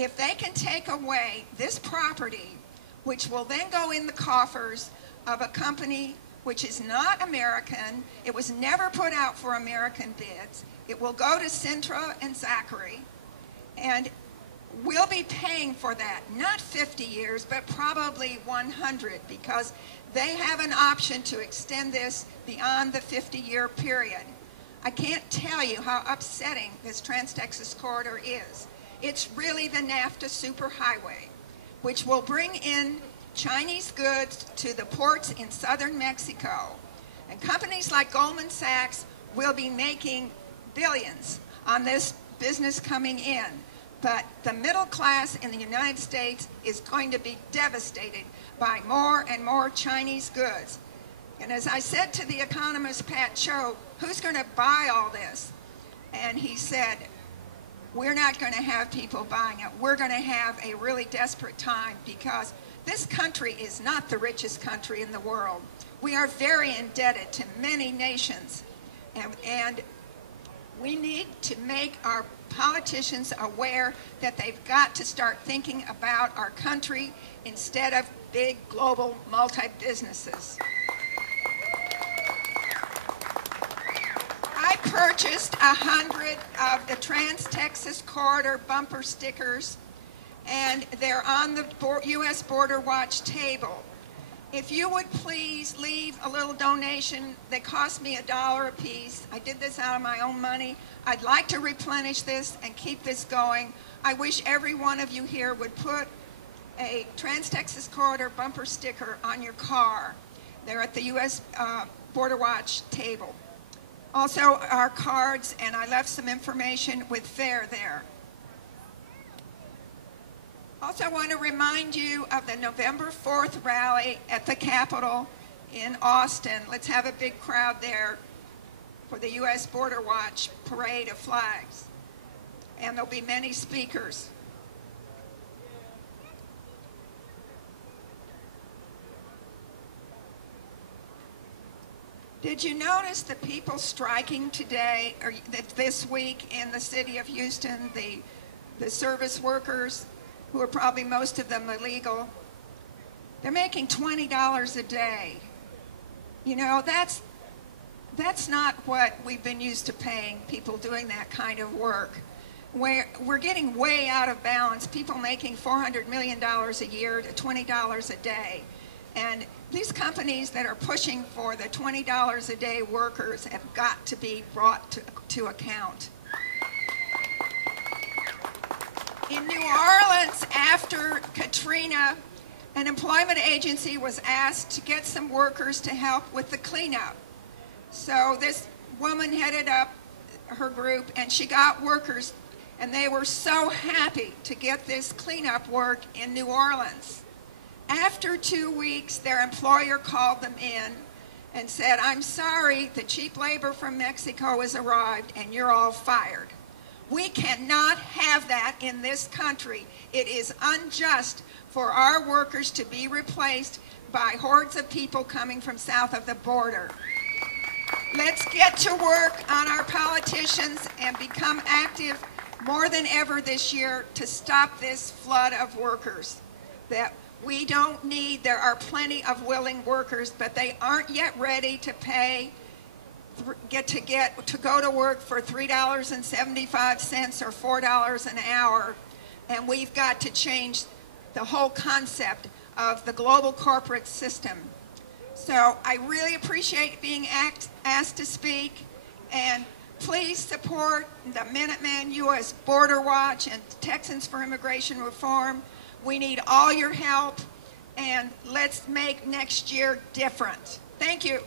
if they can take away this property, which will then go in the coffers of a company which is not American, it was never put out for American bids, it will go to Sintra and Zachary, and we'll be paying for that, not 50 years, but probably 100, because they have an option to extend this beyond the 50-year period. I can't tell you how upsetting this Trans-Texas corridor is. It's really the NAFTA superhighway, which will bring in Chinese goods to the ports in southern Mexico. And companies like Goldman Sachs will be making billions on this business coming in. But the middle class in the United States is going to be devastated by more and more Chinese goods. And as I said to the economist Pat Cho, who's going to buy all this? And he said, we're not going to have people buying it. We're going to have a really desperate time, because this country is not the richest country in the world. We are very indebted to many nations, and we need to make our politicians aware that they've got to start thinking about our country instead of big global multi-businesses. I purchased 100 of the Trans-Texas Corridor bumper stickers, and they're on the U.S. Border Watch table. If you would please leave a little donation, they cost me $1 a piece. I did this out of my own money. I'd like to replenish this and keep this going. I wish every one of you here would put a Trans-Texas Corridor bumper sticker on your car. They're at the U.S. Border Watch table. Also, our cards, and I left some information with fare there. Also, I want to remind you of the November 4th rally at the Capitol in Austin. Let's have a big crowd there for the U.S. Border Watch parade of flags. And there'll be many speakers. Did you notice the people striking today, or this week in the city of Houston, the service workers, who are probably most of them illegal? They're making $20 a day. You know, that's not what we've been used to paying people doing that kind of work. We're getting way out of balance. People making $400 million a year to $20 a day. And these companies that are pushing for the $20 a day workers have got to be brought to account. In New Orleans, after Katrina, an employment agency was asked to get some workers to help with the cleanup. So this woman headed up her group, and she got workers, and they were so happy to get this cleanup work in New Orleans. After 2 weeks, their employer called them in and said, "I'm sorry, the cheap labor from Mexico has arrived and you're all fired." We cannot have that in this country. It is unjust for our workers to be replaced by hordes of people coming from south of the border. Let's get to work on our politicians and become active more than ever this year to stop this flood of workers that we don't need. There are plenty of willing workers, but they aren't yet ready to pay to go to work for $3.75 or $4 an hour, and we've got to change the whole concept of the global corporate system. So I really appreciate being asked to speak, and please support the Minutemen, U.S. Border Watch, and Texans for Immigration Reform. We need all your help, and let's make next year different. Thank you.